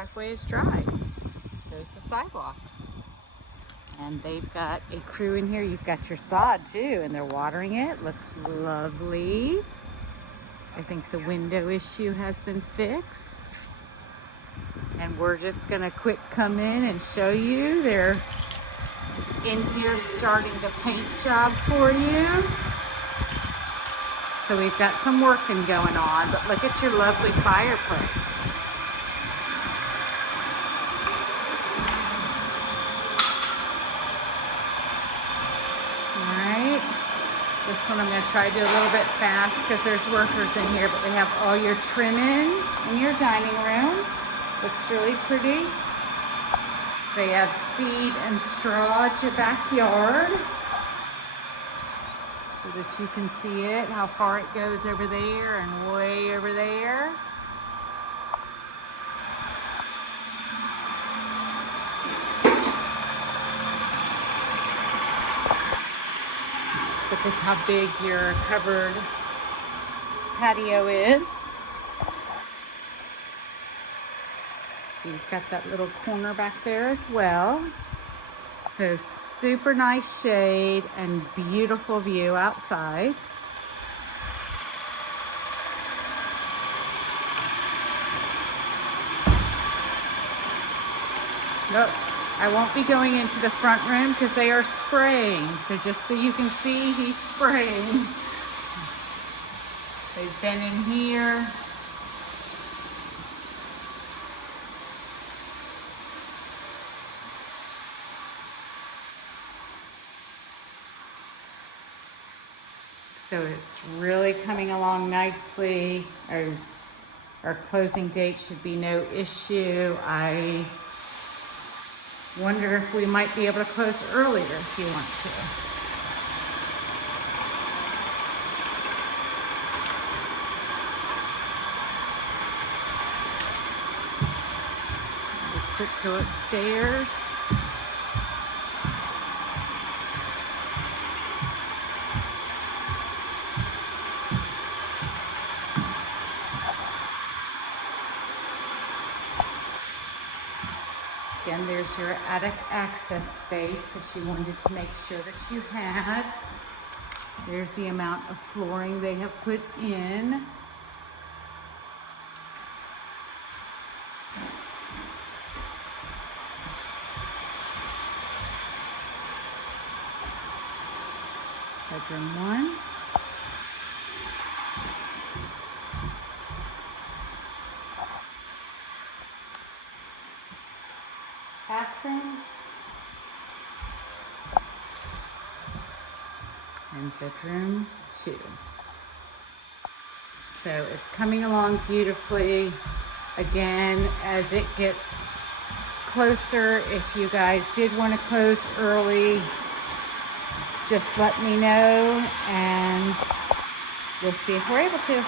driveway is dry. So is the sidewalks. And they've got a crew in here. You've got your sod too, and they're watering it. Looks lovely. I think the window issue has been fixed. And we're just gonna quick come in and show you. They're in here starting the paint job for you. So we've got some working going on, but look at your lovely fireplace. All right, this one I'm gonna try to do a little bit fast because there's workers in here, but they have all your trim in your dining room. Looks really pretty. They have seed and straw at your backyard so that you can see it, how far it goes over there and way over there. Let's look at how big your covered patio is. So you've got that little corner back there as well. So super nice shade and beautiful view outside. Nope, I won't be going into the front room because they are spraying. So just so you can see, he's spraying. They've been in here. So it's really coming along nicely. Our closing date should be no issue. I wonder if we might be able to close earlier if you want to. We'll quick go upstairs. Again, there's your attic access space that you wanted to make sure that you had. There's the amount of flooring they have put in. Bedroom 1. Bathroom. And bedroom 2. So it's coming along beautifully. Again, as it gets closer, if you guys did want to close early, just let me know and we'll see if we're able to.